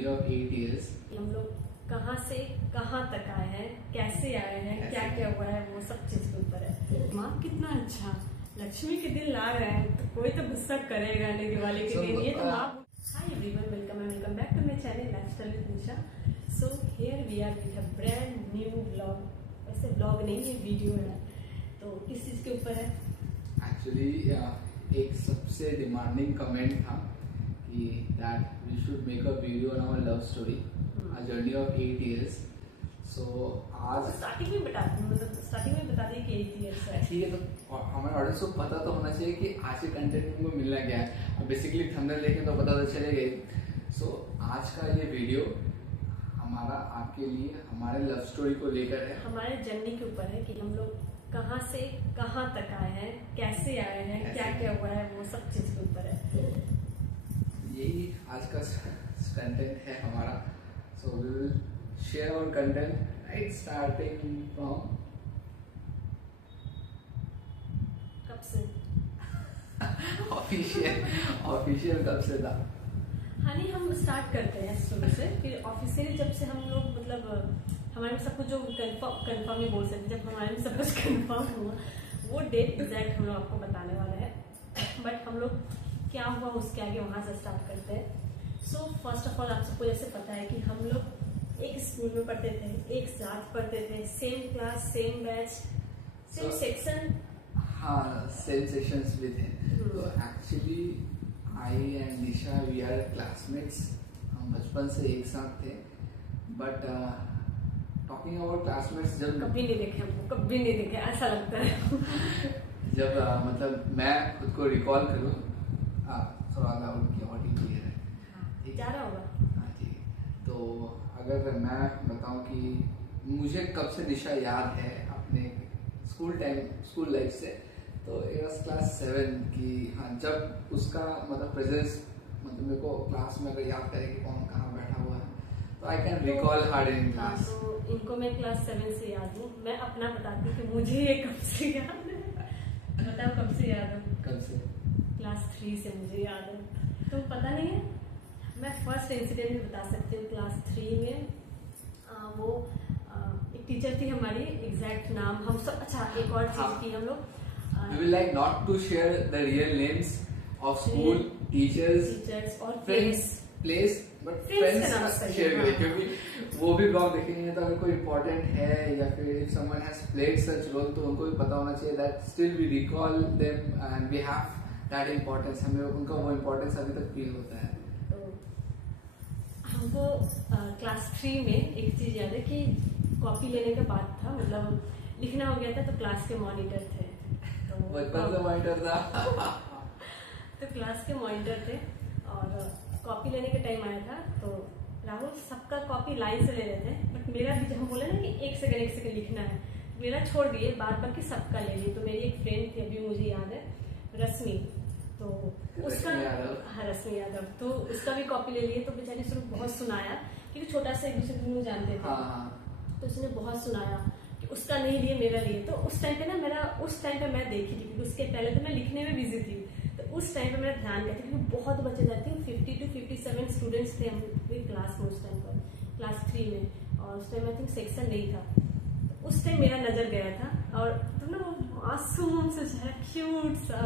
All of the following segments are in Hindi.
journey of 8 years. हम लोग कहाँ से कहाँ तक आए हैं, कैसे आए हैं, क्या क्या हुआ है, वो सब चीज के ऊपर है। माँ कितना अच्छा, लक्ष्मी के दिन ला रहे हैं तो कोई तो गुस्सा करेगा नहीं दिवाली के दिन। ये तो माँ। Hi everyone, welcome and welcome back to my channel lifestyle with Nisha. So here we are with a brand new vlog. वैसे व्लॉग नहीं है, वीडियो है। तो किस चीज के ऊपर है? एक्चुअली एक सबसे डिमांडिंग कमेंट था कि that we should make a video on our love story, a journey of 8 years. So आज स्टार्टिंग में बता दूं, मतलब स्टार्टिंग में बता दें कि 8 years है। ठीक है, तो हमारे ऑडियंस को पता तो होना चाहिए कि आज के कंटेंट उनको मिलना क्या है। बेसिकली थंबनेल देखें तो पता तो चलेगा ही। सो आज का ये वीडियो हमारा आपके लिए हमारे लव स्टोरी को लेकर है, हमारे जर्नी के ऊपर है कि हम लोग कहाँ से कहाँ तक आए हैं, कैसे आए हैं, क्या क्या हुआ है, वो सब चीज के ऊपर है। यही आज का कंटेंट है हमारा। So we will share our content right starting from कब से ऑफिशियल कब से था। हाँ नहीं, हम स्टार्ट करते हैं शुरू से, फिर ऑफिशियली जब से हम लोग मतलब हमारे में सब कुछ जो कंफर्म ही बोल सकते, जब हमारे में सब कुछ कंफर्म हुआ वो डेट एग्जैक्ट हम लोग आपको बताने वाले हैं। बट हम लोग क्या हुआ उसके आगे वहां से स्टार्ट करते हैं। सो फर्स्ट ऑफ ऑल आप सबको जैसे पता है कि हम लोग एक स्कूल में पढ़ते थे, एक साथ पढ़ते थे, same class, same batch, same section. हाँ, सेम सेक्शंस भी थे। तो actually I and Nisha we are classmates. हम बचपन से एक साथ थे। बट टॉकिंग अबाउट क्लासमेट्स, जब कभी नहीं देखे हमको, कभी नहीं देखे, ऐसा लगता है। जब मतलब मैं खुद को रिकॉल करूँ, थोड़ा लाउड की ऑडियो क्लियर है, ठीक जा रहा होगा? हाँ ठीक है। तो अगर मैं बताऊं कि मुझे कब से निशा याद है अपने स्कूल लाइफ से, तो इट वाज क्लास 7 की। हाँ, जब उसका मतलब प्रेजेंस, मतलब मेरे को क्लास में अगर याद करे कि कौन कहाँ बैठा हुआ है, तो I can recall her in class. तो इनको मैं क्लास 7 से याद हूँ। मैं अपना बताती हूँ कि मुझे ये कब से याद है। बताओ कब से याद है? कब से? क्लास 3 से मुझे याद है। तुम पता नहीं है? मैं फर्स्ट इंसिडेंट भी बता सकती हूँ। क्लास 3 में वो एक टीचर थी हमारी, एग्जैक्ट नाम हम सब, अच्छा एक और चीज की हम लोग We will like not to share the real names of school teachers और friends place, but friends share करें, क्योंकि वो भी ब्लॉग देखेंगे तो अगर कोई इम्पोर्टेंट है या फिर if someone has played such role, तो उनको भी पता होना चाहिए that still we recall them and we have that importance। हमें उनका वो इम्पोर्टेंस अभी तक फील होता है। तो हमको क्लास 3 में एक चीज याद है कि कॉपी लेने के बाद था, मतलब लिखना हो गया था, तो क्लास के मॉनिटर थे। बचपन से मॉनिटर था। तो क्लास के मॉनिटर थे और कॉपी लेने के टाइम आया था, तो राहुल सबका कॉपी लाइन से ले रहे थे, बट मेरा भी, हम बोले ना कि एक सेकंड लिखना है, मेरा छोड़ दिए, बार बार की सबका ले लिए। तो मेरी एक फ्रेंड थी, अभी मुझे याद है, रश्मि, तो उसका, हाँ रश्मि यादव, तो उसका भी कॉपी ले लिए। तो बेचारी शुरू बहुत सुनाया, क्योंकि छोटा सा एक दूसरे को जानते थे। तो उसने बहुत सुनाया कि उसका नहीं लिए, मेरा लिए। तो उस टाइम पे ना उस टाइम पे मैं देखी थी, क्योंकि उसके पहले तो मैं लिखने में बिजी थी। तो उस टाइम पे मेरा ध्यान गया था, क्योंकि बहुत बच्चे जाते हैं, 50 to 57 स्टूडेंट्स थे हम क्लास में उस टाइम पर, क्लास 3 में। और उस टाइम आई थिंक सेक्शन नहीं था। तो उस टाइम मेरा नजर गया था, और तो ना वो मासूम से क्यूट सा,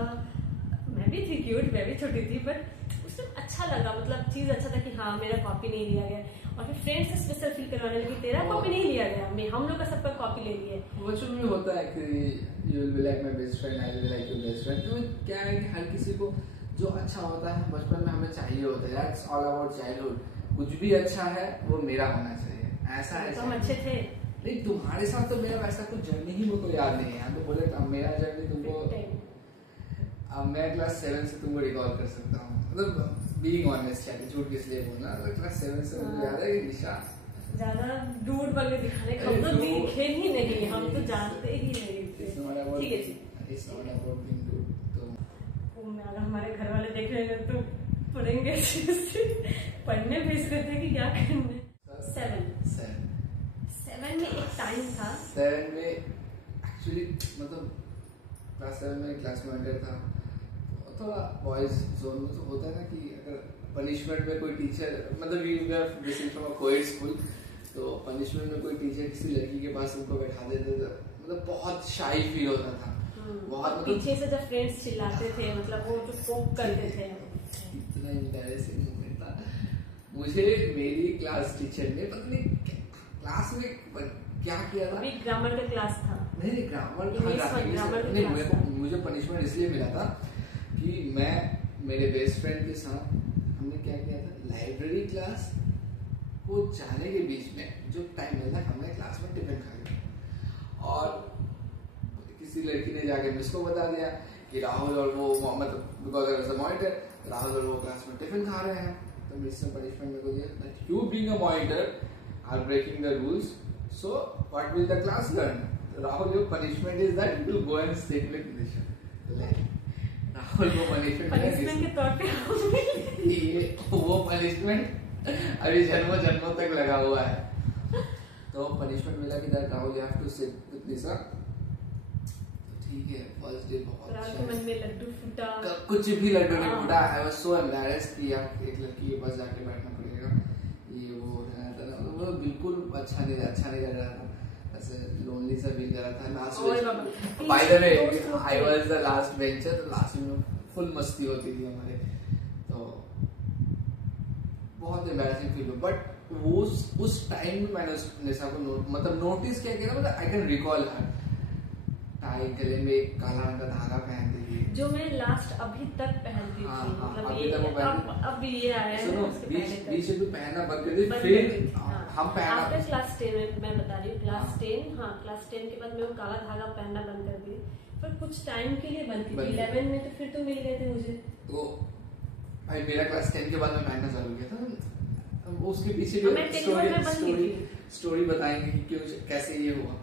मैं भी थी क्यूट, मैं भी छोटी थी, बट उस टाइम अच्छा लगा, मतलब चीज अच्छा था कि हाँ मेरा कॉपी नहीं लिया गया। और फिर फ्रेंड से स्पेशल फील करवाने लगी, तेरा कॉपी नहीं लिया गया, हम लोग का सबका कॉपी ले लिए। बचपन में होता है कि you will be like my best friend, I will be like your best friend। तो क्या है कि हर किसी को जो अच्छा होता है बचपन में हमें चाहिए होता है। That's all about childhood। कुछ भी अच्छा है वो मेरा होना चाहिए, ऐसा है। तो हम अच्छे थे। नहीं, तुम्हारे साथ तो मेरा वैसा कुछ जर्नी ही मुझको याद नहीं है। हम तो बोले मेरा जर्नी तुमको, अब मैं क्लास 7 से तुमको रिकॉल कर सकता हूँ, मतलब बीइंग ऑनेस्ट है, झूठ किस लिए बोलना। क्लास 7 से मुझे याद है कि निशा ज्यादा दूर बन के दिखाने का, हम तो दिखे ही नहीं, हम तो जानते ही नहीं थे। ठीक है जी, तो अगर हमारे घर वाले देख लेंगे तो पढ़ेंगे, पढ़ने भेजते थे कि क्या करने। 7 में एक टाइम था। 7 में एक्चुअली मतलब क्लास 7 में क्लास मॉनिटर था, थोड़ा बॉयज जोन में तो होता है ना कि अगर पनिशमेंट में कोई टीचर, मतलब we were basically from a coed school, तो पनिशमेंट में कोई टीचर किसी लड़की के पास उनको बैठा देते थे, मतलब बहुत शाई फील होता था। बहुत मतलब पीछे से जब फ्रेंड्स चिल्लाते थे, मतलब वो जो पोक करते थे, इतना एम्बैरेसिंग मोमेंट था मुझे। मेरी क्लास टीचर ने पता नहीं क्लास में क्या किया था, ग्रामर का क्लास था। नहीं ग्रामर नहीं, मुझे पनिशमेंट इसलिए मिला था कि मैं मेरे बेस्ट फ्रेंड के साथ हमने क्या किया था, लाइब्रेरी क्लास को जाने के बीच में जो टाइम मिलता है हमने क्लास में टिफिन खा लिया, और किसी लड़की ने जाके मिस को बता दिया कि राहुल और वो, मतलब because I was a monitor, Rahul और वो क्लास में टिफिन खा रहे हैं। तो मिस ने पनिशमेंट मेरे को दिया that you being a monitor are breaking the rules, so what will the class learn. Rahul your punishment is that you will go and sit with Nisha. Rahul को पनिशमेंट के तौर पे ये वो पनिशमेंट अभी जन्मों जन्मों तक लगा हुआ है। तो पनिशमेंट मिला कि that Rahul you have to sit with Nisha. ठीक है, फर्स्ट डे बहुत अच्छा, मन में लड्डू फूटा, कुछ भी लड्डू नहीं फूटा। आई वाज सो एम्बैरेस्ड कि यार एक लड़की के पास जाके बैठना पड़ेगा, ये वो बिल्कुल अच्छा नहीं लग रहा था, ऐसे लोनली सा फील कर रहा था। Last by the way I was the last bencher, तो लास्ट में फुल मस्ती होती थी हमारे, तो बहुत एम्बैरेसिंग फील हुआ। बट वो उस टाइम में मैंने उस निशा को मतलब नोटिस क्या किया, मतलब I can recall her tie, गले में एक काला रंग का धागा पहनती थी, जो मैं लास्ट अभी तक पहनती थी। मतलब अभी तक वो पहनती। अब ये आया है, सुनो बीच में पहनना बंद कर दी, फिर हम पहना आफ्टर क्लास 10 में, मैं बता रही हूँ क्लास 10, हाँ क्लास 10 के बाद मैं वो काला धागा पहनना बंद कर दी, पर कुछ टाइम के लिए बनती थी। 11 में तो फिर तो मिल गए थे मुझे, तो भाई मेरा क्लास 10 के बाद मैं पहनना चालू किया था। उसके पीछे भी स्टोरी बताएंगे कि क्यों कैसे ये हुआ।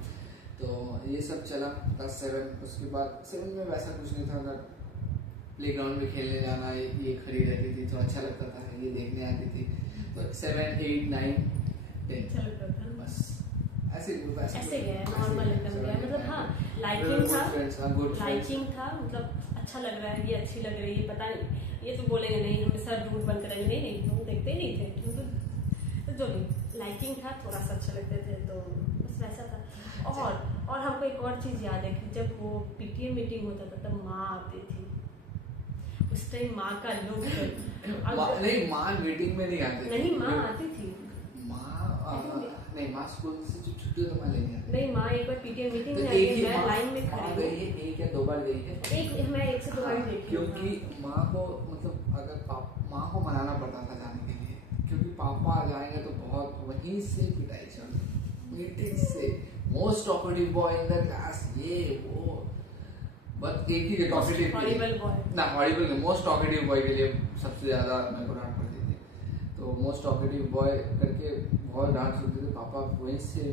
तो ये सब चला क्लास 7। उसके बाद 7 में वैसा कुछ नहीं था, अगर प्लेग्राउंड में खेलने जाना ये खड़ी रहती थी तो अच्छा लगता था, ये देखने आती थी। तो 7, 8, 9, 10 अच्छा लगता था, बस ऐसे गया नॉर्मल एकदम गया। मतलब हाँ लाइकिंग था, मतलब अच्छा लग रहा है, ये अच्छी लग रही है, पता नहीं ये तो बोलेंगे नहीं हमेशा रूट बन कर, नहीं तुम देखते नहीं थे, तो जो भी लाइकिंग था थोड़ा सा अच्छा लगते थे, तो बस वैसा था। और हमको एक और चीज याद है कि जब वो पीटीएम मीटिंग होता था तब माँ आती थी, उस टाइम माँ का लुक नहीं, माँ मीटिंग में नहीं आती, नहीं माँ आती थी, नहीं माँ स्कूल से छुट्टी तो मैं लेने आती, नहीं माँ एक बार पीटीएम मीटिंग में आई, मैं लाइन में खड़ी गई है, एक या दो बार गई है, मैं 1 से 2 बार देखी, क्योंकि माँ को मतलब अगर माँ को मनाना पड़ता था जाने के लिए, क्योंकि पापा आ जाएंगे तो बहुत वहीं से पिटाई चल, मीटिंग से most talkative boy in the class, ये वो बस एक ही टॉकेटिव हॉरिबल बॉय ना, हॉरिबल मोस्ट टॉकेटिव बॉय के लिए सबसे ज्यादा मेरे को डांट पड़ती थी। तो मोस्ट टॉकेटिव बॉय करके बहुत डांट सुनते थे पापा, वहीं से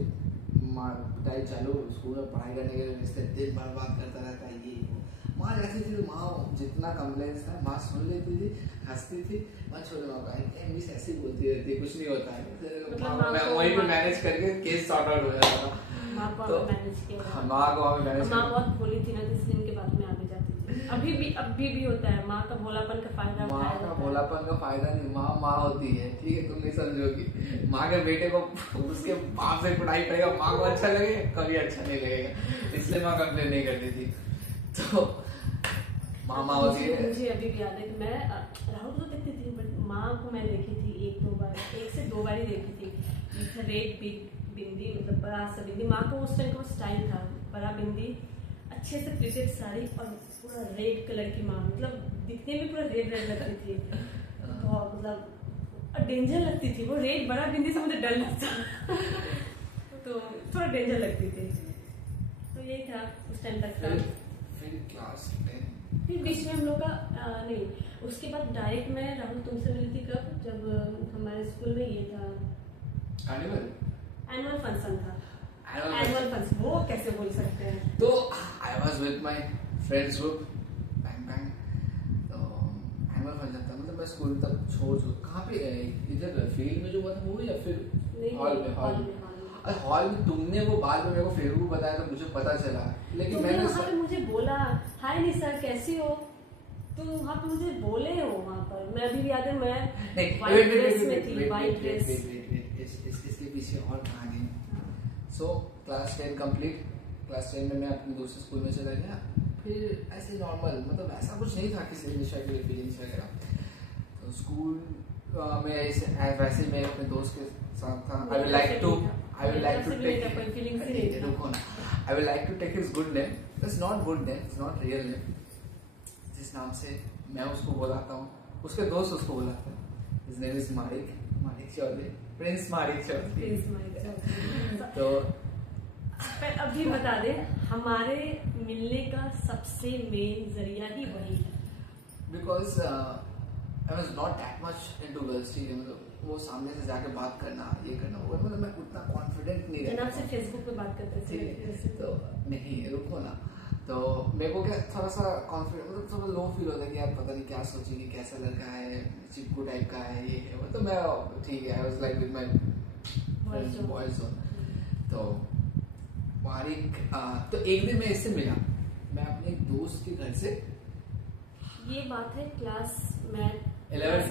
पिटाई चालू। स्कूल में पढ़ाई करने के लिए दिन भर बात करता रहता है, ये माँ जाती थी तो माँ जितना कंप्लेंट्स था माँ सुन लेती थी, हंसती थी, माँ छोड़ो माँ मिस ऐसे ही बोलती रहती है, कुछ नहीं होता है, मैं वहीं पे मैनेज करके केस सॉर्ट आउट हो जाता था। माँ को मैनेज किया, माँ बहुत भोली थी ना, जिस के बाद में आगे जाती थी। अभी भी होता है, माँ का भोलापन का फायदा, माँ का भोलापन का फायदा नहीं, माँ होती है, ठीक है, तुम नहीं समझोगी। माँ के बेटे को उसके बाप से पिटाई पड़ेगा, माँ को अच्छा लगेगा, कभी अच्छा नहीं लगेगा, इसलिए माँ कंप्लेन नहीं करती थी। तो माँ होती है। मुझे अभी भी याद है कि मैं राहुल को देखती थी, बट माँ को मैं देखी थी 1 से 2 बार ही देखी थी। रेड बिंदी, मतलब बड़ा सा बिंदी, माँ को उस टाइम का स्टाइल था, बड़ा बिंदी, अच्छे से प्रिंटेड साड़ी और पूरा रेड कलर की माँ, मतलब दिखने में पूरा रेड लगती थी, बहुत मतलब डेंजर लगती थी वो। रेड बड़ा बिंदी से मुझे डर लगता तो थोड़ा डेंजर लगती थी। तो यही था उस टाइम तक का। फिर बीच में हम लोग का नहीं, उसके बाद डायरेक्ट मैं राहुल तुमसे मिली थी कब, जब हमारे स्कूल में ये था एनुअल फंक्शन था। एनुअल फंक्शन वो कैसे बोल सकते हैं। तो I was with my friends group, bang तो एनुअल फंक्शन था, मतलब मैं स्कूल तक छोड़ कहाँ पे इधर फील्ड में जो हुआ था वो, या फिर हॉल में तुमने वो बाद में मेरे को फेसबुक बताया तो मुझे पता चला, लेकिन मैंने मुझे बोला हाय निशा कैसी हो, तुम वहाँ पे मुझे बोले हो वहाँ पर, मैं अभी भी याद है, मैं नहीं, व्हाइट ड्रेस में थी, व्हाइट ड्रेस। इसके पीछे और कहानी है। सो क्लास 10 कंप्लीट, क्लास 10 में मैं अपने दूसरे स्कूल में चला गया। फिर ऐसे नॉर्मल, मतलब ऐसा कुछ नहीं था किसी निशा के लिए फीलिंग्स वगैरह। तो स्कूल में वैसे मैं अपने दोस्त के साथ था। I would like to take his good name. It's not good name, it's not real name. जिस नाम से मैं उसको बुलाता हूँ, उसके दोस्त उसको बुलाते हैं। His name is Marik Chaudhary, prince Marik Chaudhary. तो पर अभी बता दे, हमारे मिलने का सबसे मेन जरिया ही वही है। Because I was not that much into girls, ठीक है, मतलब वो सामने से जाके बात करना, ये करना, वो, मतलब मैं उतना कॉन्फिडेंट नहीं रहता। आपसे फेसबुक पे बात करते थे तो नहीं, रुको ना। तो मेरे को क्या थोड़ा सा कॉन्फिडेंट, मतलब थोड़ा लो फील होता है कि यार पता नहीं क्या सोचेगी, कैसा लड़का है, चिपकू टाइप का है, ये है वो। तो मैं ठीक है, आई was like with my friends boys. तो मारिक, तो एक दिन मैं इससे मिला, मैं अपने एक दोस्त के घर से, ये बात है क्लास में 11।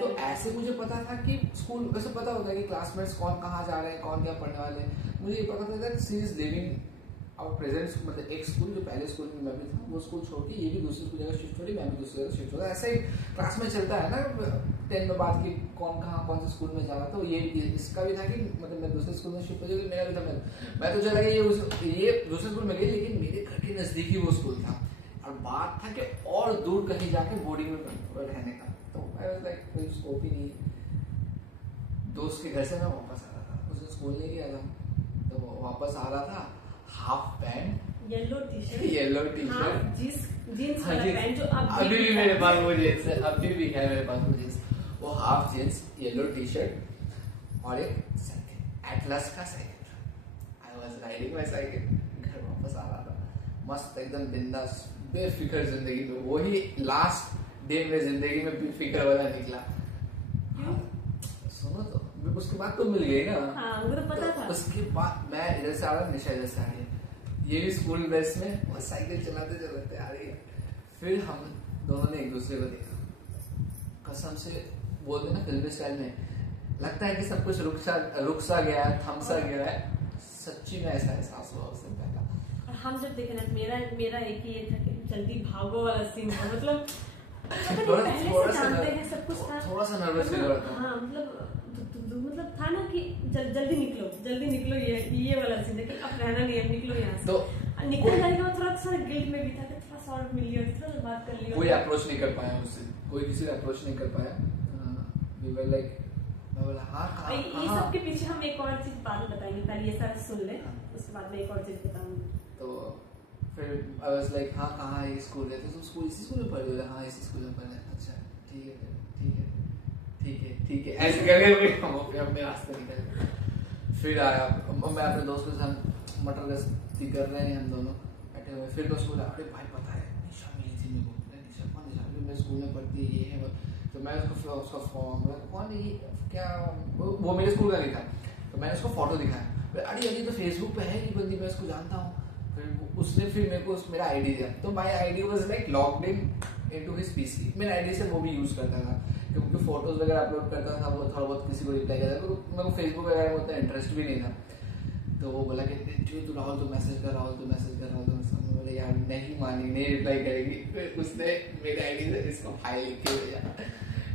तो ऐसे मुझे पता था कि स्कूल वैसे पता होता है कि क्लासमेट्स कौन कहाँ जा रहे हैं, कौन क्या पढ़ने वाले हैं। मुझे ये पता था कि she is living our present, मतलब एक स्कूल जो पहले स्कूल में मैं भी था, वो स्कूल छोड़ के ये भी दूसरी स्कूल जगह शिफ्ट हो रही, मैं भी दूसरी जगह शिफ्ट हो रहा। ऐसा ही क्लास में चलता है ना 10 में बात की कौन कहाँ कौन से स्कूल में जा रहा था। तो ये इसका भी था कि मतलब मैं दूसरे स्कूल में शिफ्ट हो जाएगी, मेरा भी था। मैं तो चला गया ये दूसरे स्कूल में गई, लेकिन मेरे घर के नजदीक ही वो स्कूल था। और बात था कि और दूर कहीं जाके बोर्डिंग में रहने का। तो आई वाज लाइक कोई स्कोप ही नहीं। दोस्त के घर से मैं वापस आ रहा था, उसने स्कूल नहीं गया था, तो वो वापस आ रहा था, half pant, yellow T shirt, jeans वाला पैंट जो अभी भी मेरे पास वो जीन्स है, अभी भी है मेरे पास वो जीन्स। वो half jeans, yellow T shirt और एक साइकिल, एटलस का साइकिल था। I was riding my cycle, घर वापस आ रहा था मस्त एकदम बिंदास, बेफिक्र जिंदगी में। वही लास्ट डे में जिंदगी में बेफिक्र वाला निकला। सुनो तो, उसके बाद तो मिल गई ना। हाँ, मुझे पता था। उसके बाद मैं इधर से आ रहा, निशा इधर से आ रही है, ये भी स्कूल ड्रेस में, और साइकिल चलाते चलाते आ रही है। फिर हम दोनों ने एक दूसरे को देखा, कसम से बोलते ना फिल्मी स्टाइल में, लगता है कि सब कुछ रुक सा गया है, थम सा गया है। सच्ची में ऐसा एहसास हुआ उससे पहला। और हम जब देखे ना, मेरा एक ही ये था कि जल्दी भागो वाला सीन था, मतलब जानते हैं सब कुछ था, थोड़ा सा नर्वस फील हो रहा था। हाँ, मतलब था ना कि जल्दी निकलो, ये वाला सीन है कि अब रहना नहीं है, निकलो यहाँ से। तो निकल जाने के बाद थोड़ा सा गिल्ट में भी था कि थोड़ा सा और मिल लिया, थोड़ा सा बात कर लिया। कोई अप्रोच नहीं कर पाया उससे, कोई किसी ने अप्रोच नहीं कर पाया। वी वर लाइक, मैं बोला हाँ ये सब के पीछे हम एक और चीज बाद में बताएंगे, पहले ये सारा सुन ले, उसके बाद में एक और चीज बताऊंगी। तो फिर आई वाज लाइक हाँ कहाँ है ये स्कूल है, तो तुम स्कूल इसी स्कूल में पढ़ रहे हो? हाँ इसी स्कूल में पढ़ रहे हैं। अच्छा ठीक है ऐसे करके हम अपने रास्ते निकल। फिर आया, मैं अपने दोस्त के साथ मटर गश्ती कर रहे हैं, हम दोनों बैठे हुए। फिर दोस्त बोला अरे भाई पता है निशा मिली थी मेरे को। निशा कौन? निशा मैं स्कूल में पढ़ती है, ये है। तो मैं उसका फॉर्म कौन है ये क्या, वो मेरे स्कूल का नहीं था। तो मैंने उसको फोटो दिखाया, अरे तो फेसबुक पे है ये बंदी, मैं इसको जानता हूँ। उसने फिर मेरे को मेरा आईडी दिया, तो my ID was like logged in into his PC. मेरा आईडी से वो भी यूज करता था, क्योंकि फोटोज वगैरह अपलोड करता था, वो थोड़ा बहुत किसी को रिप्लाई करता था। तो मेरे को फेसबुक वगैरह में उतना इंटरेस्ट भी नहीं था। तो वो बोला कि तू राहुल तो मैसेज कर, राहुल तो मैसेज कर, राहुल तो मैसेज कर। बोले यार नहीं मानी, नहीं रिप्लाई करेगी। फिर उसने मेरे आईडी से इसको फाइल लिख के भेजा,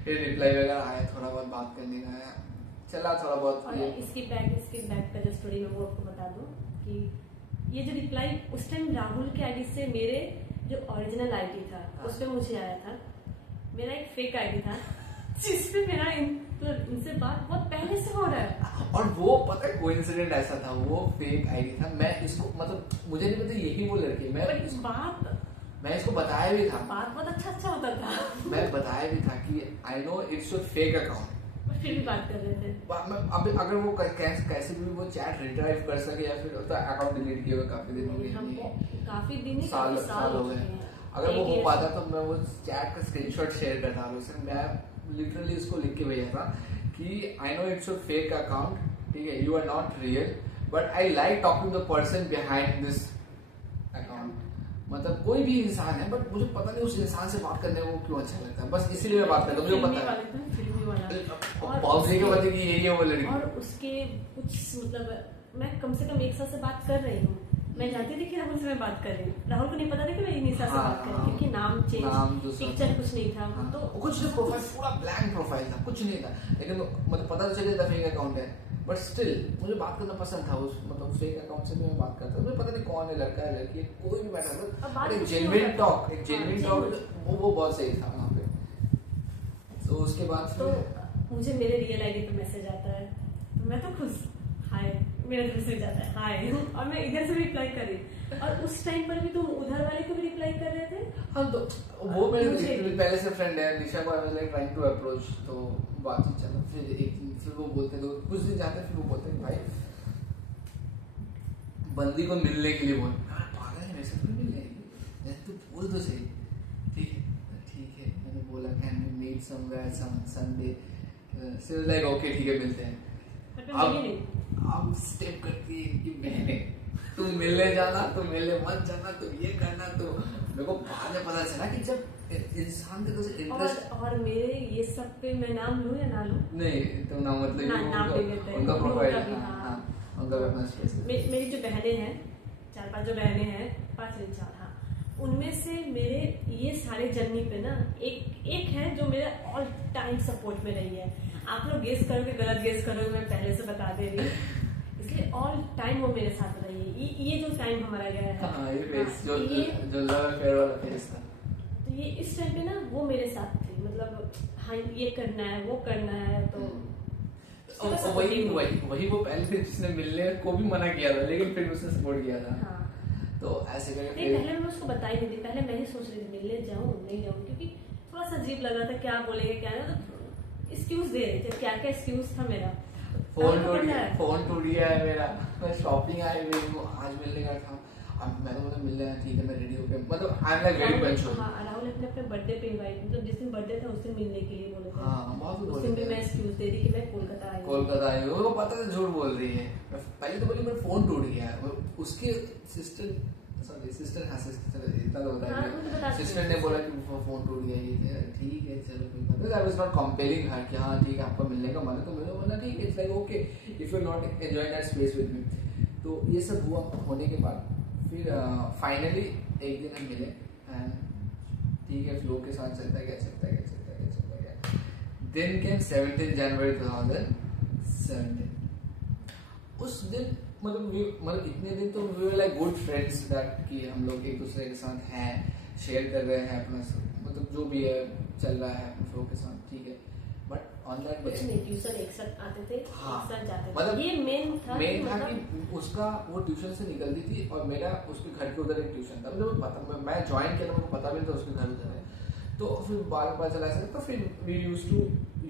फिर रिप्लाई वगैरह आया, थोड़ा बहुत बात करने का आया, चला थोड़ा बहुत। और इसके बैक का जो स्टोरी मैं वो आपको बता दूं कि ये जो रिप्लाई उस टाइम राहुल के आईडी से मेरे जो ओरिजिनल आईडी था उस पे मुझे आया था। मेरा एक फेक आईडी था जिसपे मेरा इनसे बात बहुत पहले से हो रहा है। और वो पता है कोइंसिडेंट ऐसा था, वो फेक आईडी था। मैं इसको मतलब मुझे नहीं पता यही वो लड़की, मैं इसको बताया भी था, बात बहुत अच्छा होता था। मैं बताया भी था कि I know it's your fake account, फिर भी बात कर रहे थे। अब अगर वो कैसे भी वो चैट रिट्राइव कर सके या फिर तो अकाउंट डिलीट किए हुए काफी दिन हो गए, काफी दिन नहीं, साल हो गए। अगर वो हो पाता तो मैं वो चैट का स्क्रीनशॉट शेयर करता उसे। मैं लिटरली उसको लिख के भेजा था कि I know it's your fake account, ठीक है, you are not real, but I like talking the person behind this account. मतलब कोई भी इंसान है, बट मुझे पता नहीं उस इंसान से बात करने को क्यों अच्छा लगता है, बस इसीलिए मैं बात करता हूँ, मुझे पता है बाउंड्री के बाद यही है वो लड़की। और उसके कुछ मतलब मैं कम से कम 1 साल से बात कर रही हूँ, मैं जानती थी कि राहुल से मैं बात कर रही हूँ, राहुल को नहीं पता था कि मैं निशा से बात कर रही हूँ, क्योंकि नाम चेंज, पिक्चर कुछ नहीं था, तो कुछ नहीं, प्रोफाइल पूरा ब्लैंक प्रोफाइल था, कुछ नहीं था, लेकिन मतलब पता तो चल जाता फेक अकाउंट है, बट स्टिल मुझे बात करना पसंद था उस मतलब फेक अकाउंट से भी मैं बात करता, मुझे पता नहीं कौन है, लड़का है लड़की है, कोई भी मैटर, एक जेन्युइन टॉक वो बहुत सही था वहाँ पे। तो उसके बाद तो मुझे मेरे रियल आईडी पे मैसेज आता है, तो मैं तो खुश, हाय मेरा मैसेज आता है हाय, और मैं इधर से भी रिप्लाई कर रही, और उस टाइम पर भी तुम उधर वाले को भी रिप्लाई कर रहे थे। हाँ, तो वो मेरे पहले से फ्रेंड है निशा को, I was like trying to approach, तो बातचीत चला, फिर वो बोलते, तो कुछ दिन जाते फिर वो बोलते भाई बंदी को मिलने के लिए बोल, पागल है मेरे से मिलने आएगी, तू बोल तो सही, ठीक है मैंने बोला can we meet somewhere Sunday, so like okay ठीक है मिलते हैं। अब स्टेप करती है कि मैंने तुम मिलने जाना, तुम मिलने मत जाना, तुम ये करना, तो मेरे को बाद में पता चला कि जब इंसान के तो इंटरेस्ट, और मेरे ये सब पे मैं नाम लूं या ना लूं? नहीं तो ना मतलब उनका प्रोफाइल, उनका अपना स्पेस। मेरी जो बहनें हैं 4-5 जो बहनें हैं 5 नहीं 4, हाँ, उनमें से मेरे ये सारे जर्नी पे ना एक है जो मेरा ऑल टाइम सपोर्ट में रही है। आप लोग गेस करोगे, गलत गेस करोगे, मैं पहले से बता दे रही हूँ, इसलिए ऑल टाइम वो मेरे साथ रही है। ये जो टाइम हमारा गया है, हाँ, ये फेस जो लव अफेयर वाला फेस था, तो ये इस टाइम पे ना वो मेरे साथ थी, मतलब हाँ ये करना है वो करना है, तो वही वो पहले जिसने मिलने को भी मना किया था, लेकिन फिर उसने सपोर्ट किया था। हाँ। तो ऐसे करके नहीं, पहले मैं उसको बताई नहीं थी, पहले मैं ही सोच रही थी मिलने जाऊँ नहीं जाऊँ, क्योंकि थोड़ा सा अजीब लग रहा था, क्या बोलेगा क्या ना, तो एक्सक्यूज दे रहे थे, क्या क्या एक्सक्यूज था मेरा। फोन टूट गया है मेरा, मैं शॉपिंग आई हुई हूँ, आज मिलने का था, अब मैं तो बोला मिल रहा है ठीक है, मैं रेडी होके मतलब I am like very punctual. हां, राहुल ने अपने बर्थडे पे इनवाइट, मतलब जिस दिन बर्थडे था उस दिन मिलने के लिए बोले थे। हां, बहुत उस दिन भी मैं एक्सक्यूज दे दी कि मैं कोलकाता आई हूं, वो पता है झूठ बोल रही है, पहले तो बोली मेरा फोन टूट गया है, उसके सिस्टर इतना तो होता है, सिस्टर ने बोला कि फोन टूट गया, ये ठीक है चलो कोई बात नहीं, आई वाज नॉट कंपेलिंग हर कि हाँ ठीक है आपको मिलने का मन है तो मिलो, वरना ठीक है, it's like okay if you are not enjoying that space with me. तो ये सब हुआ, होने के बाद फिर फाइनली एक दिन हम मिले, एंड ठीक है फ्लो के साथ चलता गया। दिन केम 17 जनवरी 2017। उस दिन मतलब इतने दिन तो we were like good friends that कि हम लोग एक दूसरे के साथ हैं, शेयर कर रहे हैं अपना मतलब जो भी है चल रहा है अपने फ्लो के साथ, ठीक है। बट ऑन दैट कुछ नहीं, ट्यूशन एक साथ आते थे, हाँ, एक साथ जाते थे, मतलब ये मेन था कि उसका वो ट्यूशन से निकलती थी और मेरा उसके घर के उधर एक ट्यूशन था, मुझे पता, मैं ज्वाइन किया, मुझे पता भी नहीं था उसके घर उधर है। तो फिर बार चला ऐसा, तो फिर we used to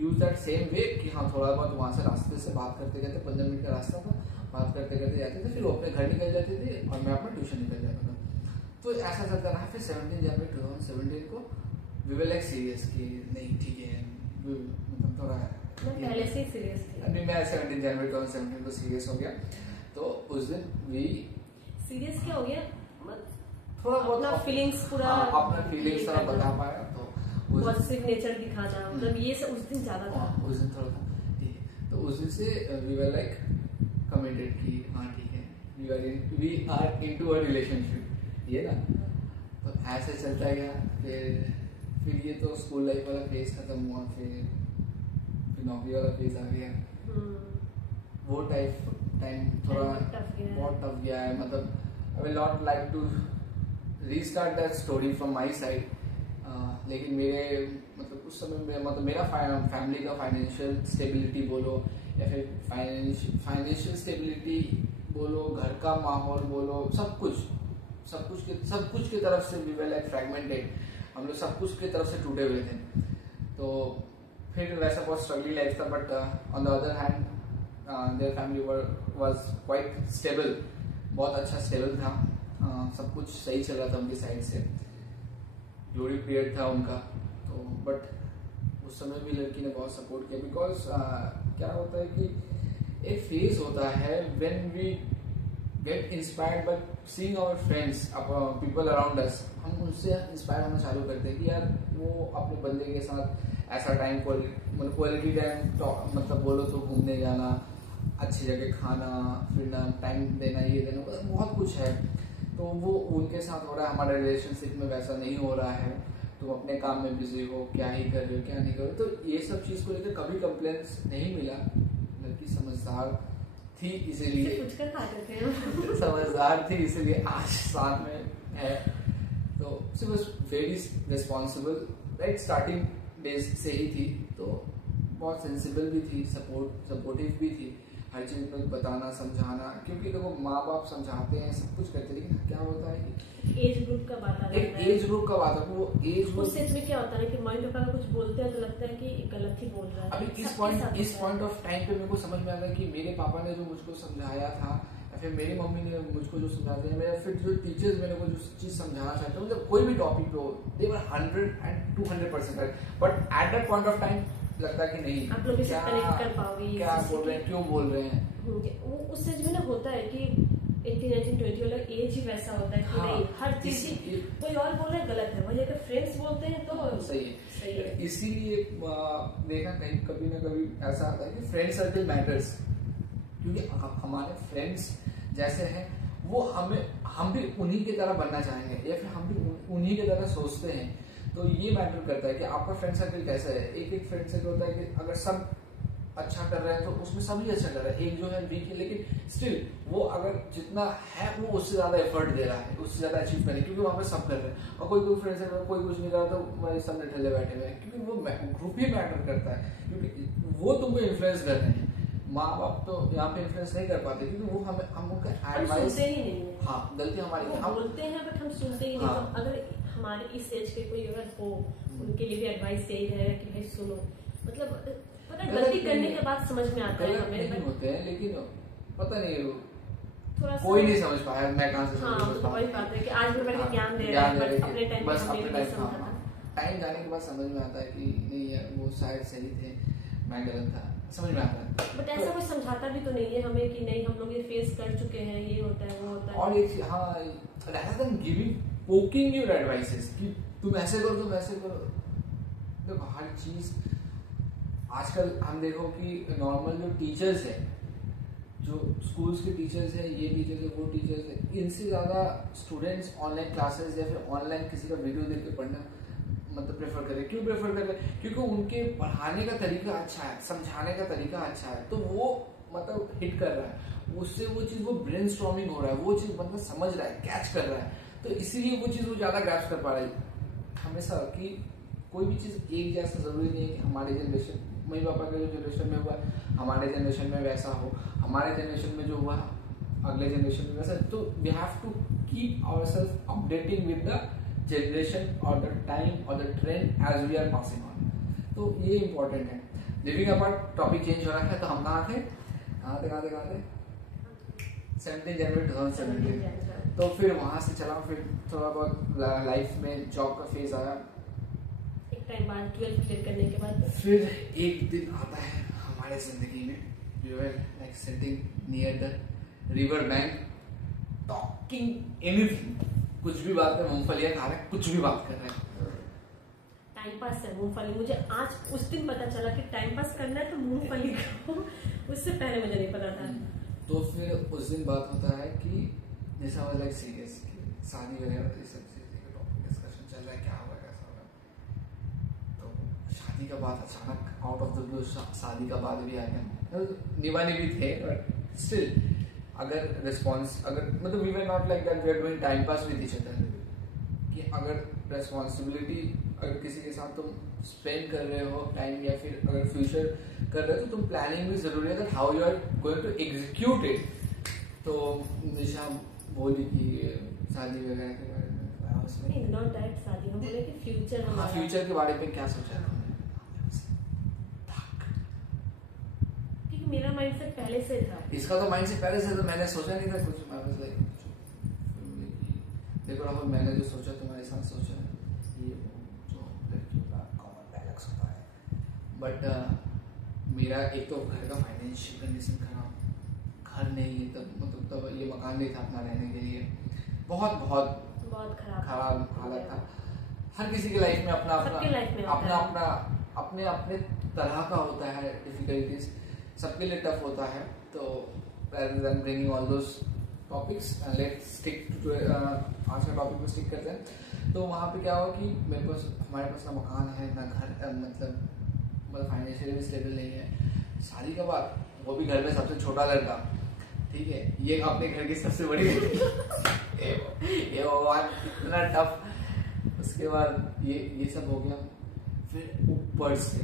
use that same way कि हाँ थोड़ा बहुत वहाँ से रास्ते से बात करते करते 15 मिनट का रास्ता था, बात करते करते जाते थे, फिर वो अपने घर निकल जाते थे और मैं अपना ट्यूशन निकल जाता था। तो ऐसा चलता रहा। फिर 17 जनवरी 2017 को वी वर लाइक सीरियस कि नहीं ठीक है, मतलब थोड़ा मैं पहले से ही सीरियस थी। अभी मैं 17 जनवरी 2017 को सीरियस हो गया। तो उस दिन वी सीरियस क्या हो गया, थोड़ा बहुत अपना फीलिंग्स पूरा अपना फीलिंग्स थोड़ा बता पाया, तो पॉजिटिव नेचर दिखाना, मतलब ये सब उस दिन ज्यादा था। उस दिन थोड़ा था, ठीक है। तो उस दिन से वी वर लाइक कमिटेड कि हाँ ठीक है, we are into a relationship, ये ना। तो ऐसे चलता गया। फिर ये तो स्कूल लाइफ वाला फेज खत्म हुआ, फिर नौकरी वाला फेज आ गया। वो टाइम थोड़ा बहुत टफ गया है, मतलब I will not like to restart that story from my side, लेकिन मेरे मतलब उस समय में मतलब मेरा फैमिली का फाइनेंशियल स्टेबिलिटी बोलो या फिर फाइनेंशियल स्टेबिलिटी बोलो, घर का माहौल बोलो, सब कुछ की तरफ से वी वर लाइक फ्रैगमेंटेड, हम लोग सब कुछ की तरफ से टूटे हुए थे। तो फिर वैसा बहुत स्ट्रगलिंग लाइफ था, but on the other hand their family was quite stable, बहुत अच्छा स्टेबल था, सब कुछ सही चल रहा था उनकी साइड से, ग्लोरी पीरियड था उनका। तो बट उस समय भी लड़की ने बहुत सपोर्ट किया, बिकॉज क्या होता है कि एक फेज होता है when we get inspired by seeing our friends, people around us, हम उनसे इंस्पायर होना चालू करते हैं कि यार वो अपने बंदे के साथ ऐसा टाइम, क्वालिटी टाइम, मतलब बोलो तो घूमने जाना, अच्छी जगह खाना फिरना, टाइम देना, ये देना, बहुत कुछ है। तो वो उनके साथ हो रहा है, हमारा रिलेशनशिप में वैसा नहीं हो रहा है, तुम अपने काम में बिजी हो, क्या ही कर रहे हो क्या नहीं कर रहे हो। तो ये सब चीज को लेकर कभी कंप्लेंट्स नहीं मिला। लड़की समझदार थी इसीलिए समझदार थी इसीलिए आज साथ में है। तो she was very responsible, right, starting days से ही थी। तो बहुत सेंसिबल भी थी, सपोर्टिव भी थी, हर चीज में बताना समझाना, क्योंकि देखो माँ बाप समझाते हैं सब कुछ करते हैं, लेकिन क्या होता है कि एज ग्रुप का बात आता है, एक एज ग्रुप का बात है, वो एज ग्रुप उस एज में क्या होता है कि मम्मी पापा कुछ बोलते हैं तो लगता है कि गलत ही बोल रहा है। अभी इस पॉइंट ऑफ टाइम पे मेरे को समझ में आता है कि मेरे पापा ने जो मुझको समझाया था, या फिर मेरी मम्मी ने मुझको जो समझाते हैं, या फिर जो टीचर्स मेरे को जो चीज समझाना चाहते हैं, मतलब कोई भी टॉपिक पे हो, दे वर 100 and 200% right, but at that point of time लगता कि नहीं आप लोग इससे कनेक्ट कर पाओगे, क्या बोल रहे हैं, क्यों बोल रहे हैं। वो उस एज में ना होता है कि 18, 19, 20 वाला एज ही वैसा होता है कि हाँ, नहीं हर चीज कोई और बोल रहा है गलत है, वही अगर फ्रेंड्स बोलते हैं तो सही है। इसीलिए देखा कहीं कभी ना कभी ऐसा आता है कि फ्रेंड सर्कल मैटर्स, क्योंकि हमारे फ्रेंड्स जैसे हैं वो हम भी उन्हीं की तरह बनना चाहेंगे, या फिर हम भी उन्हीं की तरह सोचते हैं। तो ये मैटर करता है कि आपका फ्रेंड सर्कल कैसा है। एक फ्रेंड सर्कल होता है कि अगर सब अच्छा कर रहे हैं तो उसमें सभी अच्छा कर रहे हैं, एक जो है वीक है, लेकिन स्टिल वो अगर जितना है वो उससे ज्यादा एफर्ट दे रहा है, उससे ज्यादा अचीव करे, क्योंकि वहाँ पे सब कर रहे हैं। और कोई फ्रेंड सर्कल कोई कुछ नहीं कर रहा तो सब निठल्ले बैठे हुए हैं, क्योंकि वो ग्रुप ही मैटर करता है, क्योंकि वो तुमको इन्फ्लुएंस कर रहे हैं। माँ बाप तो यहाँ पे इन्फ्लुएंस नहीं कर पाते, क्योंकि वो हम उनका एडवाइस, हाँ गलती हमारी, हम बोलते हैं बट हम सुनते ही नहीं। तो अगर हमारे इस एज के कोई अगर हो, उनके लिए भी एडवाइस यही रहेगा कि भाई सुनो, मतलब पता है गलती करने के बाद समझ में आता है हमें, नहीं होते हैं, लेकिन पता नहीं थोड़ा कोई नहीं समझ पाया, मैं कहाँ से समझ वही बात है कि आज मैं बैठ के ज्ञान दे रहा हूँ, अपने टाइम बस पे अपने समझा था। टाइम जाने के बाद समझ में आता है कि नहीं यार वो शायद सही थे, मैं गलत था, समझ में आता है। बट ऐसा कोई समझाता भी तो नहीं है हमें कि नहीं हम लोग ये फेस कर चुके हैं, ये होता है वो होता है। और एक हाँ, rather than giving poking your advices कि तुम ऐसे करो तुम ऐसे करो, देखो हर चीज आजकल हम देखो कि नॉर्मल जो टीचर्स है, जो स्कूल्स के टीचर्स है, ये टीचर्स है वो टीचर्स है, इनसे ज्यादा स्टूडेंट्स ऑनलाइन क्लासेस या फिर ऑनलाइन किसी का वीडियो देख के पढ़ना मतलब प्रेफर करें। क्यों प्रेफर करें? क्योंकि उनके पढ़ाने का तरीका अच्छा है, समझाने का तरीका अच्छा है, तो वो मतलब हिट कर रहा है, उससे वो चीज वो ब्रेनस्टॉर्मिंग हो रहा है, वो चीज मतलब समझ रहा है, कैच कर रहा है, तो इसीलिए वो चीज वो ज्यादा ग्रैस्प कर पा रही है। हमेशा कि कोई भी चीज एक जैसा जरूरी नहीं है कि हमारे जनरेशन, मम्मी पापा के जो जनरेशन में हुआ हमारे जनरेशन में वैसा हो, हमारे जनरेशन में जो हुआ अगले जनरेशन में वैसा। तो we have to keep ourself updating with the generation और द टाइम और the trend as we are passing on. तो ये इंपॉर्टेंट है। लिविंग अपार्ट टॉपिक चेंज हो रहा है, तो हम कहाँ थे 17 जनवरी 2017। तो फिर वहां से चला, फिर थोड़ा बहुत लाइफ में जॉब का फेज आया, टाइम बाद 12 क्लियर करने के बाद फिर एक दिन आता है हमारे जिंदगी में, we were like sitting near the river bank talking anything, कुछ भी बात कर, मूंगफलियां खा रहे हैं, कुछ भी बात कर रहे हैं, टाइम पास है मूंगफली। मुझे आज उस दिन पता चला कि टाइम पास करना है तो मूंगफली खाओ, उससे पहले मुझे नहीं पता था। तो फिर उस दिन बात होता है कि जैसा वाज लाइक सीरियस शादी वगैरह ये सब चीजें टॉपिक डिस्कशन चल रहा है, क्या होगा कैसा होगा। तो शादी का बात अचानक आउट ऑफ द ब्लू शादी का बात भी आ गया, निभाने भी थे बट स्टिल अगर रिस्पॉन्स अगर मतलब we were not like that we are doing time pass with each other, कि अगर रेस्पॉन्सिबिलिटी अगर किसी के साथ तुम स्पेंड कर रहे हो टाइम या फिर अगर फ्यूचर कर रहे हो तो तुम प्लानिंग भी जरूरी है, that how you are going to execute it. तो निशा बोली कि शादी वगैरह के बारे में उसमें नॉट दैट शादी, हम बोले कि फ्यूचर हमारा, फ्यूचर के बारे में क्या सोचा था? क्योंकि मेरा माइंडसेट पहले से था, इसका तो माइंडसेट पहले से, तो मैंने सोचा नहीं था कुछ, मैं बस लाइक देखो राहुल मैंने जो सोचा तुम्हारे साथ सोचा ये जो लड़कियों का कॉमन डायलॉग्स होता है, बट मेरा एक तो घर का फाइनेंशियल कंडीशन घर नहीं, तब मतलब तब ये मकान नहीं था अपना रहने के लिए, बहुत बहुत बहुत खराब हालत था। हर किसी की लाइफ में अपना अपने तरह का होता है डिफिकल्टीज, सबके लिए टफ होता है। तो rather than bringing all those topics, let's stick to आज का टॉपिक को स्टिक करते हैं। तो वहाँ पे क्या हुआ कि हमारे पास ना मकान है ना घर, मतलब फाइनेंशियली भी स्टेबल नहीं है। शादी के बाद वो भी घर में सबसे छोटा लड़का, ठीक है, ये अपने घर की सबसे बड़ी ये भगवान इतना टफ। उसके बाद ये सब हो गया, फिर ऊपर से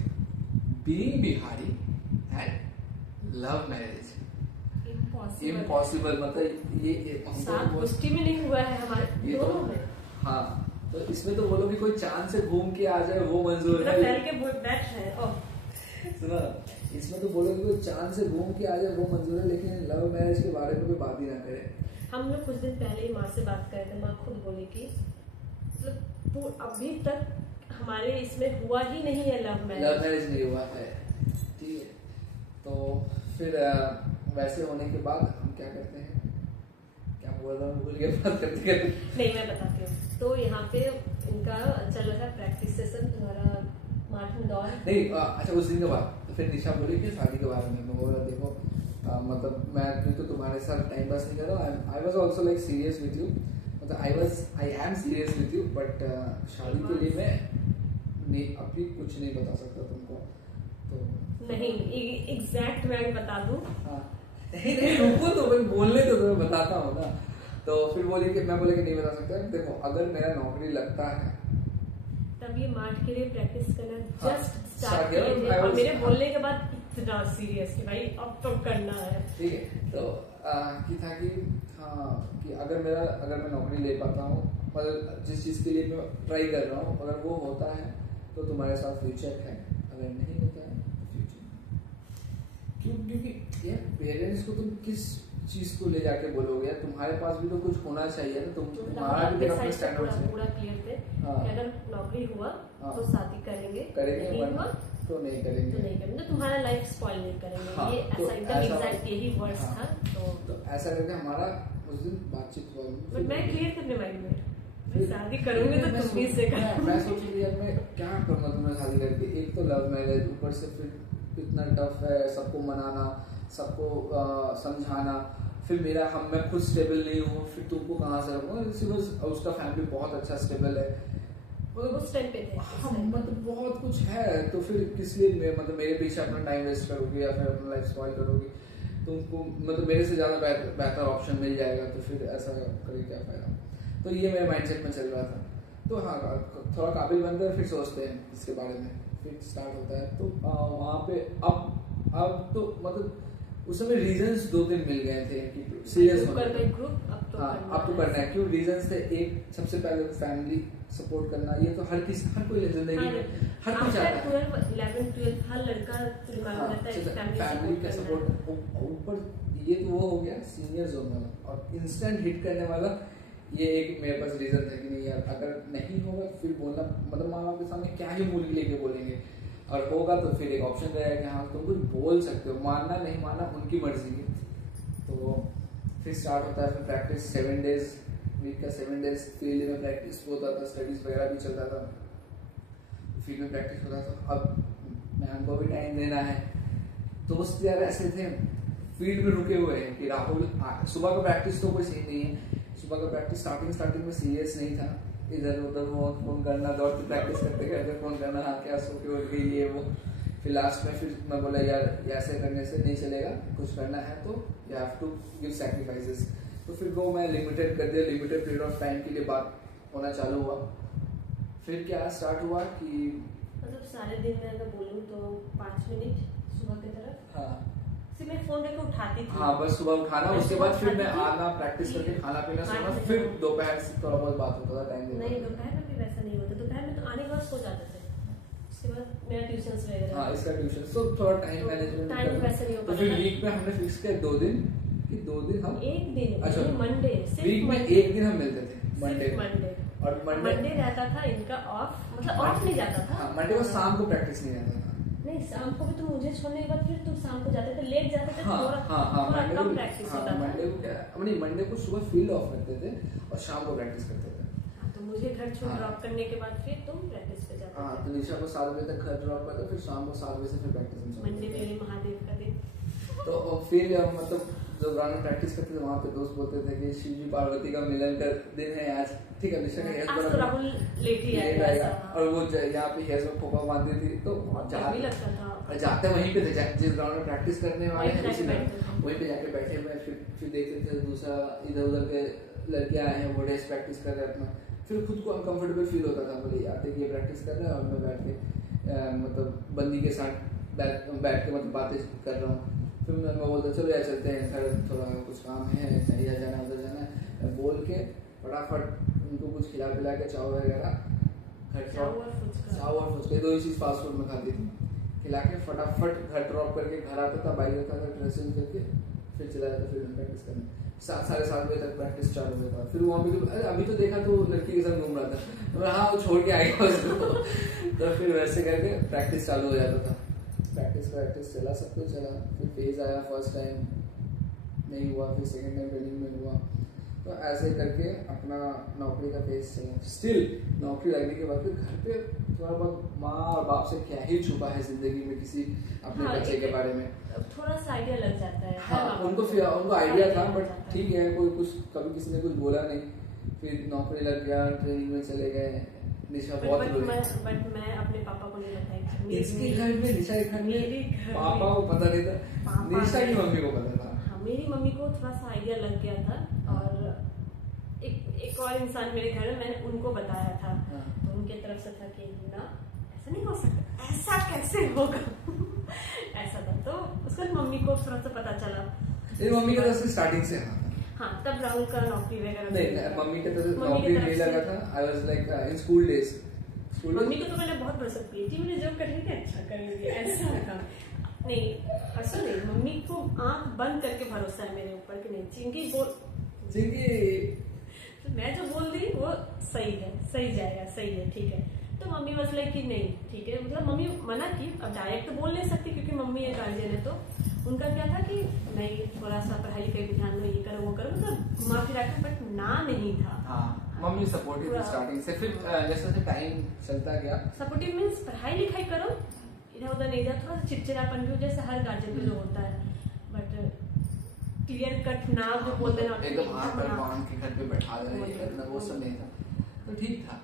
being Bihari and love marriage impossible, मतलब ये गोष्ठी में नहीं हुआ है हमारे दोनों में। हाँ, तो इसमें तो बोलो कि कोई चांद से घूम के आ जाए वो मंजूर है, सुना, इसमें तो बोलो कि कोई चांद से घूम के आ जाए वो मंजूर है, लेकिन लव मैरिज के बारे में कोई बात ही ना करे। हम लोग कुछ दिन पहले ही माँ से बात कर रहे थे, माँ खुद बोली कि मतलब अभी तक हमारे इसमें हुआ ही नहीं है लव मैरिज नहीं हुआ है, ठीक है। तो फिर वैसे होने के बाद हम क्या करते हैं, क्या बोल रहा हूँ भूल गया बात करते नहीं, मैं बताती हूँ। तो यहाँ पे इनका चल रहा था प्रैक्टिस सेशन, तुम्हारा मार्च में दौर नहीं, अच्छा उस दिन के बाद तो फिर निशा बोली कि शादी के बारे में। मैं बोला देखो मतलब मैं तो तुम्हारे साथ टाइम पास नहीं कर रहा हूँ, I was also like serious with you, मतलब I am serious with you, but शादी के लिए मैं अभी कुछ नहीं बता सकता तुमको। तो नहीं एग्जैक्ट मैं बता दूं, हाँ नहीं रुको तो मैं बोलने तो मैं बताता हूँ ना। तो फिर बोली कि मैं बोले कि नहीं बता सकता, देखो अगर मेरा नौकरी लगता है तब ये मार्च के लिए प्रैक्टिस करना हाँ, जस्ट स्टार्ट किया, और मेरे बोलने के बाद इतना सीरियस कि भाई अब तो करना है, ठीक है। तो कि था कि हाँ कि अगर मैं नौकरी ले पाता हूँ, मतलब जिस चीज़ के लिए मैं ट्राई कर रहा हूँ, अगर वो होता है तो तुम्हारे साथ फ्यूचर है, अगर नहीं होता है तो फ्यूचर क्योंकि यार पेरेंट्स को तुम किस चीज को ले जाके बोलोगे, यार तुम्हारे पास भी तो कुछ होना चाहिए ना, तुम्हारा भी अपना स्टैंडर्ड है। पूरा क्लियर थे कि अगर नौकरी हुआ तो शादी करेंगे, नहीं हुआ तो नहीं करेंगे, तो तुम्हारा लाइफ स्पॉइल नहीं करेंगे। ये ऐसा एकदम एग्जैक्ट यही वर्ड्स था। तो ऐसा करके हमारा उस दिन बातचीत हुआ, बट मैं क्लियर करने माइंड में शादी करूंगी तो तुम ही से मैं सोच रही यार मैं क्या करूंगा तुम्हें शादी करके, एक तो लव मैरिज, ऊपर से फिर इतना टफ है, सबको मनाना, सबको समझाना, फिर मैं खुद स्टेबल नहीं हूँ, फिर तुमको कहाँ से रखूँगा। उसका फैमिली बहुत अच्छा स्टेबल है, उस टाइम पे थे, हाँ मतलब बहुत कुछ है। तो फिर किस लिए मतलब मेरे पीछे अपना टाइम वेस्ट करोगे या फिर अपना लाइफ स्पॉइल करोगे, तुमको मतलब मेरे से ज़्यादा बेहतर ऑप्शन मिल जाएगा, तो फिर ऐसा करे क्या फायदा। तो ये मेरे माइंडसेट में चल रहा था। तो हाँ थोड़ा काबिल बनते हैं, फिर सोचते हैं इसके बारे में, फिर स्टार्ट होता है। तो वहाँ पे अब तो मतलब उस समय रीजंस 2-3 मिल गए थे कि सीरियस होना है, अब तो करना है। क्यों रीजंस थे, एक सबसे पहले फैमिली सपोर्ट करना, ये तो हर कोई जिंदगी में हर कोई चाहता है, 11-12 हर लड़का फैमिली का सपोर्ट। ऊपर ये तो वो हो गया सीनियर जोन वाला, और इंस्टेंट हिट करने वाला ये एक मेरे पास रीजन था कि नहीं यार अगर नहीं होगा फिर बोलना, मतलब माँ बाप के सामने क्या ही मूली लेके बोलेंगे, और होगा तो फिर एक ऑप्शन रहेगा कि हाँ तुम कुछ बोल सकते हो, मानना नहीं मानना उनकी मर्जी की। तो फिर स्टार्ट होता है, फिर प्रैक्टिस 7 डेज, वीक का 7 डेज फील्ड में प्रैक्टिस होता था, स्टडीज वगैरह भी चलता था, फील्ड में प्रैक्टिस होता था। अब मैम को भी टाइम देना है, दोस्त यार ऐसे थे फील्ड में रुके हुए हैं कि राहुल सुबह का प्रैक्टिस तो कोई सही नहीं है, सुबह का प्रैक्टिस स्टार्टिंग में सीरियस नहीं था, इधर उधर फोन करना, दौड़ की प्रैक्टिस करते करते फोन करना, हाँ क्या सो के उठ गई ये वो। फिर लास्ट में फिर मैं बोला यार ऐसे करने से नहीं चलेगा, कुछ करना है तो you have to give sacrifices. तो फिर वो मैं लिमिटेड कर दिया, लिमिटेड पीरियड ऑफ टाइम के लिए बात होना चालू हुआ। फिर क्या स्टार्ट हुआ कि मतलब सारे दिन में अगर बोलूं तो 5 मिनट सुबह की तरफ, हाँ मैं फोन लेकर उठाती थी, हाँ बस सुबह उठाना, उसके बाद फिर मैं आना प्रैक्टिस करके खाना पीना सोना, फिर दोपहर से थोड़ा बहुत बात होता था, टाइम देना। नहीं दोपहर में भी वैसा नहीं होता, दोपहर में तो आने के बाद सो जाते थे, उसके बाद मेरा ट्यूशंस वगैरह, हाँ इसका ट्यूशन, तो थोड़ा टाइम मैनेजमेंट वैसे नहीं होता। तो फिर वीक में हमने फिक्स किया 2 दिन कि 2 दिन हम एक दिन, अच्छा मंडे वीक में एक दिन हम मिलते थे, मंडे और मंडे रहता था इनका ऑफ, मतलब ऑफ नहीं जाता था, मंडे को शाम को प्रैक्टिस नहीं रहता था, नहीं शाम को भी तो मुझे छोड़ने के बाद फिर तुम शाम को जाते थे, लेट जाते थे, थोड़ा कम प्रैक्टिस होता था। मंडे को क्या, नहीं मंडे को सुबह फील्ड ऑफ करते थे और शाम को प्रैक्टिस करते थे। तो मुझे घर छोड़ ड्रॉप करने के बाद फिर तुम प्रैक्टिस पे जाते हाँ, तो निशा को 7 बजे तक घर ड्रॉप करते, फिर शाम को 7 बजे से फिर प्रैक्टिस में मंडे मेरे महादेव का दिन। तो फिर मतलब जब ग्राउंड में प्रैक्टिस करते थे वहाँ पे दोस्त बोलते थे कि शिव जी पार्वती का मिलन का दिन है आज, ठीक है निशा का आज तो राहुल लेट ही आएगा, और वो यहाँ पे हेयर में खोपा बांधती थी तो लगता था, जाते वहीं पे थे, जिस ग्राउंड में प्रैक्टिस करने वाले हैं उसी में वहीं पे जाके बैठे हुए, फिर देखते थे दूसरा इधर उधर के लड़के आए हैं वो डेस्क प्रैक्टिस कर रहे हैं अपना, फिर खुद को अनकंफर्टेबल फील होता था, बोले यार देखिए प्रैक्टिस कर रहे हैं और मैं बैठ के मतलब बंदी के साथ बैठ के मतलब बातें कर रहा हूँ। फिर मैं बोलता चलो यार चलते हैं घर, थोड़ा कुछ काम है, इधर जाना उधर जाना, बोल के फटाफट उनको कुछ खिला पिला के चाव वगैरह, चाव और फुचका 2 ही चीज़ फास्ट फूड में खाती थी, खिला के फटाफट घर ड्रॉप करके घर आता था, बाइक रखा था, ड्रेसिंग करके फिर चला जाता फिर प्रैक्टिस करने। 7-7:30 बजे तक प्रैक्टिस चालू हुआ था। फिर वहाँ पे अभी तो देखा तो लड़की के साथ घूम रहा था, तो हाँ वो छोड़ के आएगा उसको तो फिर वैसे करके प्रैक्टिस चालू हो जाता था। प्रैक्टिस चला, सब कुछ चला, फिर फेज आया, फर्स्ट टाइम नहीं हुआ, फिर सेकंड टाइम रनिंग में हुआ, तो ऐसे करके अपना नौकरी का फेज चला। स्टिल नौकरी लगने के बाद फिर घर पे थोड़ा बहुत माँ और बाप से क्या ही छुपा है जिंदगी में किसी अपने बच्चे के बारे में, थोड़ा सा आइडिया लग जाता है। हाँ उनको आइडिया था, बट ठीक है कोई कुछ कभी किसी ने कुछ बोला नहीं। फिर नौकरी लग गया, ट्रेनिंग में चले गए, निशा बहुत बट मैं अपने पापा को नहीं बताई। इसके घर में निशा के घर में पापा को पता नहीं था, निशा की मम्मी को पता था। हाँ मेरी मम्मी को थोड़ा सा आइडिया लग गया था, और एक और इंसान मेरे घर में, मैंने उनको बताया था, तो उनके तरफ से था कि ना ऐसा नहीं हो सकता, ऐसा कैसे होगा ऐसा था, तो उसके मम्मी को थोड़ा सा पता चला। मम्मी की तरफ से स्टार्टिंग से हाँ तब राहुल का नौकरी वगैरह नहीं, मम्मी के तरफ नौकरी नहीं लगा था। I was like in school days. Mummy को तो मैंने बहुत भरोसा की थी, मैंने जो करेंगे अच्छा करेंगे ऐसा था। नहीं ऐसा नहीं, मम्मी को आंख बंद करके भरोसा है मेरे ऊपर कि नहीं चिंकी तो मैं जो बोल रही वो सही है, सही जाएगा, सही है, ठीक है। तो मम्मी बस लाइक कि नहीं ठीक है, मतलब मम्मी मना की, अब डायरेक्ट तो बोल नहीं सकती क्योंकि मम्मी है गार्जियन है, तो उनका क्या था कि नहीं थोड़ा सा पढ़ाई लिखाई पे ध्यान दो, ये करो वो करो, मतलब घुमा फिरा के, बट ना नहीं था। हाँ, मम्मी सपोर्टिव थी स्टार्टिंग से, फिर जैसे जैसे टाइम चलता गया। सपोर्टिव मींस पढ़ाई लिखाई करो, इधर उधर नहीं जा, थोड़ा सा चिड़चिड़ापन भी जैसे हर गार्जियन पे जो होता है, बट क्लियर कट ना जो बोलते हैं एकदम हाथ पर बांध के घर पे बैठा देना, वो सब नहीं था, तो ठीक था।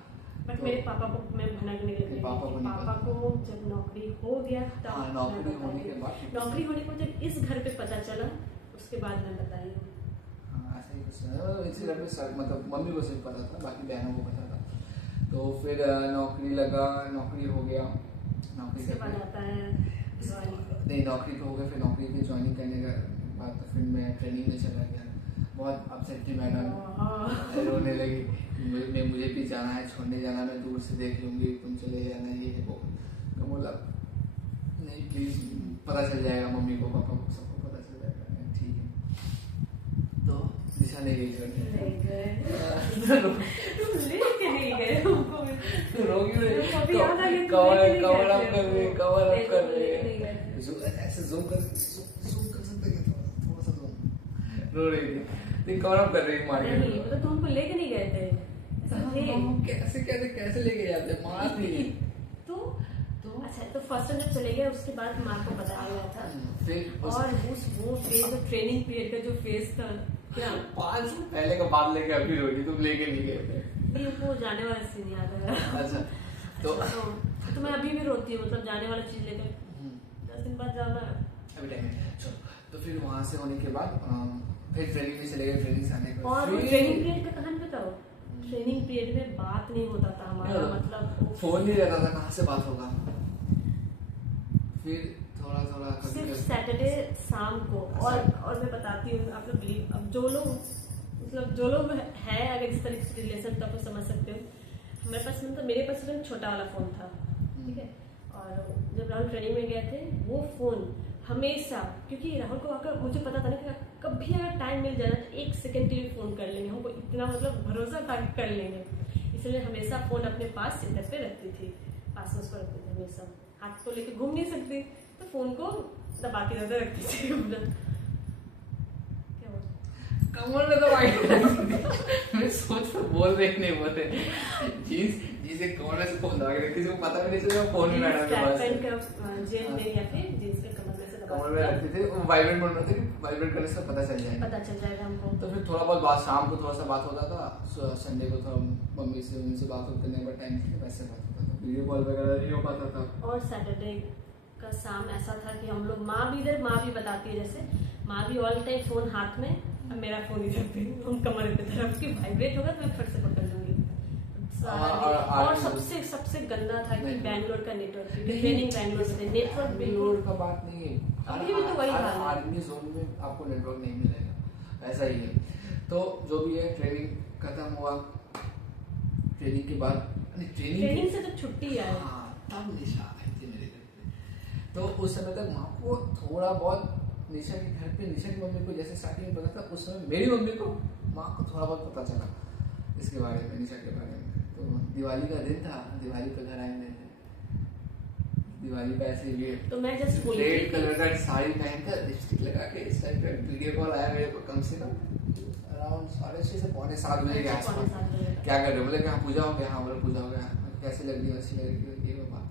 बट मेरे पापा को मैं भनक नहीं लगी, पापा को जब नौकरी हो गया तब नौकरी होने के बाद जब इस घर पे पता चला उसके बाद मैं बताई। ऐसा ही कुछ इसी घर पे मतलब मम्मी को सिर्फ पता था, बाकी बहनों को पता था। तो फिर नौकरी लगा, नौकरी हो गया, नौकरी के बाद आता है नहीं, नौकरी तो हो गया, फिर नौकरी की ज्वाइनिंग करने का बाद तो फिर मैं ट्रेनिंग में चला गया। बहुत अपसेट थी मैडम, रोने लगी, मुझे भी जाना है, छोड़ने जाना, मैं दूर से देख लूंगी, तुम चले जाना, ये है वो। तो बोला नहीं प्लीज, पता चल जाएगा मम्मी को, पापा को, सबको पता चल जाएगा, ठीक है। तो दिशा नहीं गई कवर अप कर रहे ऐसे जूम कर सकते हैं, थोड़ा सा जूम रो रही थी, कवर अप कर रही नहीं, तो तुमको लेके नहीं गए थे, कैसे लेके जाते मार नहीं तो अच्छा। तो फर्स्ट टाइम जब चले गए उसके बाद माँ को बताया गया था, फिर और वो फेज ट्रेनिंग पीरियड का जो फेज था, क्या 5 पहले का बात लेके अभी रोगी, तुम लेके नहीं गए थे। नहीं वो जाने वाला सीन याद है। अच्छा तो मैं अभी भी रोती हूँ, मतलब जाने वाला चीज लेकर 10 दिन बाद जाना अभी टाइम। तो फिर वहाँ से होने के बाद फिर ट्रेनिंग में चले गए, ट्रेनिंग से आने के बाद और ट्रेनिंग पीरियड का कहानी बताओ। ट्रेनिंग पीरियड में बात नहीं होता था हमारा, मतलब फोन नहीं रहता था, कहाँ से बात होगा। फिर थोड़ा सिर्फ सैटरडे शाम को, और मैं बताती हूँ आप लोग बिलीव, अब जो लोग है अगर इस तरीके से रिलेशन, तो आप समझ सकते हो। हमारे पास मतलब मेरे पास छोटा वाला फोन था, ठीक है, और जब राहुल ट्रेनिंग में गए थे वो फोन हमेशा, क्योंकि राहुल को अगर मुझे पता था ना कि कभी अगर टाइम मिल जाए तो 1 सेकंड के लिए फोन कर लेंगे, हमको इतना मतलब भरोसा था कर लेंगे, इसलिए हमेशा फोन अपने पास सिर पे रखती थी, पास में उसको रखती थी हमेशा। हाथ को लेके घूम नहीं सकती, तो फोन को दबा के ज्यादा रखती थी अपना। क्या बोल कमर में तो वाइट मैं सोच तो बोल रहे नहीं बोलते जीन्स जिसे कमर में से फोन दबा के किसी को पता भी नहीं चलेगा फोन में मैडम के पास पैंट का जेल में या फिर जीन्स के कमर में से दबा कमर में रखते थे, वो वाइब्रेट मोड में थे, वाइब्रेट करने से पता चल जाएगा हमको। तो फिर थोड़ा बहुत बात शाम को थोड़ा सा बात होता था, संडे को थोड़ा मम्मी से उनसे बात करने का टाइम थे वैसे बात होता था, वीडियो कॉल वगैरह नहीं हो पाता था। और सैटरडे का शाम ऐसा था कि हम लोग माँ भी इधर, माँ भी बताती है जैसे माँ भी ऑल टाइम फोन हाथ में, अब मेरा फोन इधर पे, हम कमर पे तरफ की वाइब्रेट होगा तो मैं फट से पकड़ लूंगी। और सबसे गंदा था कि बैंगलोर का नेटवर्क, ट्रेनिंग बैंगलोर से नेटवर्क बैंगलोर का बात नहीं है, अभी भी तो वही हाल है, आर्मी जोन में आपको नेटवर्क नहीं मिलेगा, ऐसा ही है। तो जो भी है ट्रेनिंग खत्म हुआ, ट्रेनिंग के बाद ट्रेनिंग से जब छुट्टी आई तब निशा आई थी मेरे घर पे। तो उस समय तक माँ को थोड़ा बहुत निशा के घर पे, निशा की मम्मी को जैसे स्टार्टिंग में पता था, उस समय मेरी मम्मी को माँ को थोड़ा बहुत पता चला इसके बारे में, निशा के बारे में। तो दिवाली का दिन था, दिवाली पे घर आए थे, दिवाली पे ऐसे ही तो मैं जस्ट रेड कलर का साड़ी पहनकर लिपस्टिक लगा के इस टाइप का वीडियो कॉल आया मेरे को, कम से कम अराउंड 6:30 से 7:45 बजे के आसपास। क्या कर रहे हो? बोले कि हाँ पूजा हो गया। हाँ बोले पूजा हो गया। कैसे लग रही है? अच्छी लग रही है। ये बात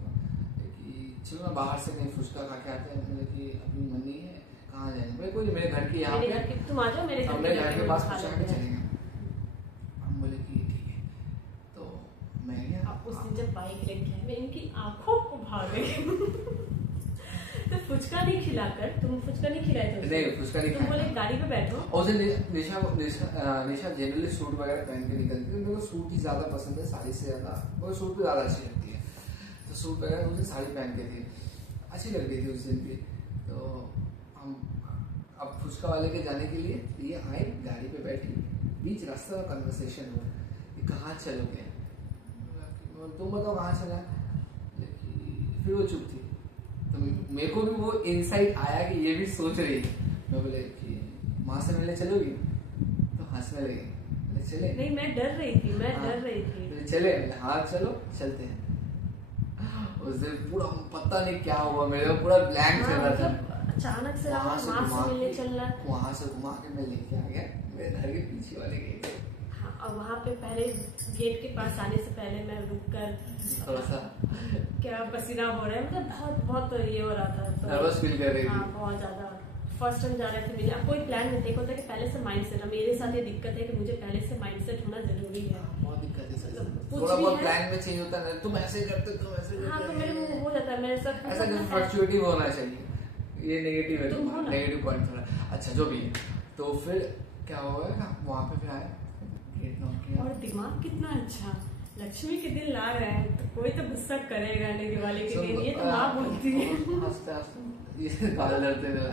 कि चलो ना बाहर से कहीं फुचका खा के आते हैं। बोले कि अभी मन नहीं है, कहाँ जाएंगे? बोले कोई मेरे घर की यहाँ पे, तुम आ जाओ मेरे घर के पास फुचका खा के चलेंगे। हम बोले कि ठीक है। तो मैं गया। उस दिन जब बाइक लेके आए मैं इनकी आंखों को भाग गई। तो फुचका नहीं खिलाकर, तुम फुचका नहीं खिलाए थे? नहीं फुचका नहीं। तुम बोले गाड़ी पे बैठो। और निशा जनरली सूट वगैरह पहन के निकलती है। मेरे को सूट ही ज्यादा पसंद है साड़ी से ज्यादा, वो सूट भी ज्यादा अच्छी लगती है। तो सूट वगैरह मुझे साड़ी पहन के थी, अच्छी लग रही थी उस दिन भी। तो हम अब फुचका वाले के जाने के लिए ये आए, गाड़ी पे बैठी, बीच रास्ते में कन्वर्सेशन हुआ, ये कहाँ चलोगे? तुम बताओ कहाँ चला? फिर वो चुप थी। तो मेरे को भी वो इनसाइट आया कि ये भी सोच रही है। मैं बोले कि माँ से मिलने चलोगी? तो हंसने लगे। चले? नहीं मैं डर रही थी, तो चले? हाँ चलो चलते हैं। उस दिन पूरा पता नहीं क्या हुआ, मेरे को पूरा ब्लैंक चल रहा था। अचानक से माँ से मिलने चलना, वहाँ से घुमा के मैं लेके आ गया मेरे घर के पीछे वाले गेट। और वहाँ पे पहले गेट के पास आने से पहले मैं रुक कर थोड़ा सा क्या पसीना हो रहा है, मतलब बहुत बहुत ये हो रहा था, तो नर्वस फील कर रही थी। हाँ बहुत ज्यादा। फर्स्ट टाइम जा रहे थे मिले, अब कोई प्लान नहीं देखो था कि पहले से माइंड सेट, मेरे साथ ये दिक्कत है कि मुझे पहले से माइंड सेट होना जरूरी है। बहुत दिक्कत है सर, थोड़ा बहुत प्लान में चेंज होता है। तुम ऐसे करते, तुम ऐसे करते। हाँ तो मेरे मुंह हो जाता है मेरे साथ, ऐसा फ्लक्चुएटिव होना चाहिए। ये नेगेटिव है, नेगेटिव पॉइंट थोड़ा। अच्छा जो भी है, तो फिर क्या हुआ वहाँ पे फिर आए, और दिमाग कितना अच्छा, लक्ष्मी के दिन ला रहे हैं तो कोई तो गुस्सा करेगा नहीं दिवाली के दिन, ये तो माँ बोलती है। हंसते हंसते बाल डरते थे।